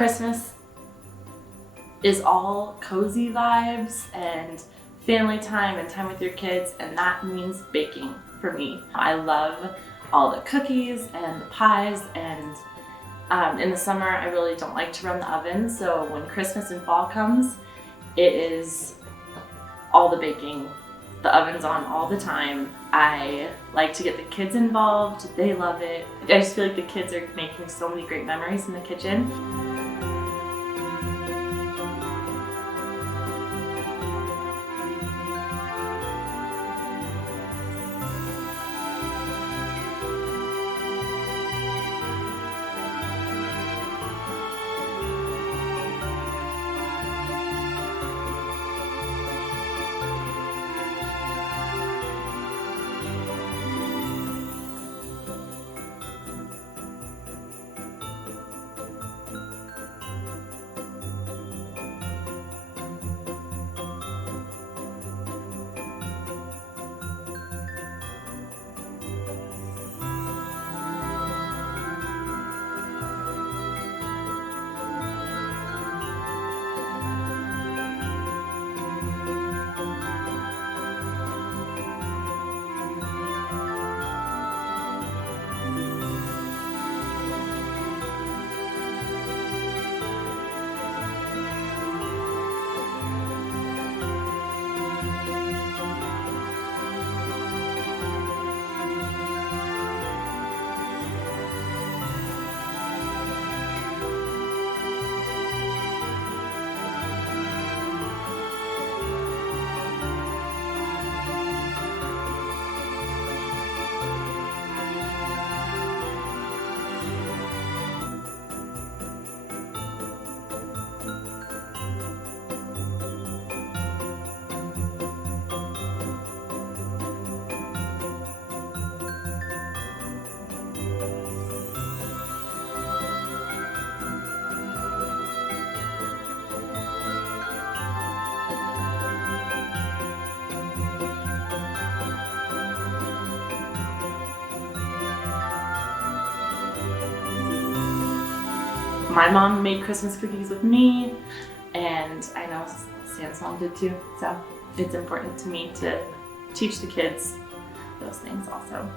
Christmas is all cozy vibes and family time and time with your kids, and that means baking for me. I love all the cookies and the pies, and in the summer I really don't like to run the oven, so when Christmas and fall comes, it is all the baking. The oven's on all the time. I like to get the kids involved. They love it. I just feel like the kids are making so many great memories in the kitchen. My mom made Christmas cookies with me, and I know Sam's mom did too, so it's important to me to teach the kids those things also.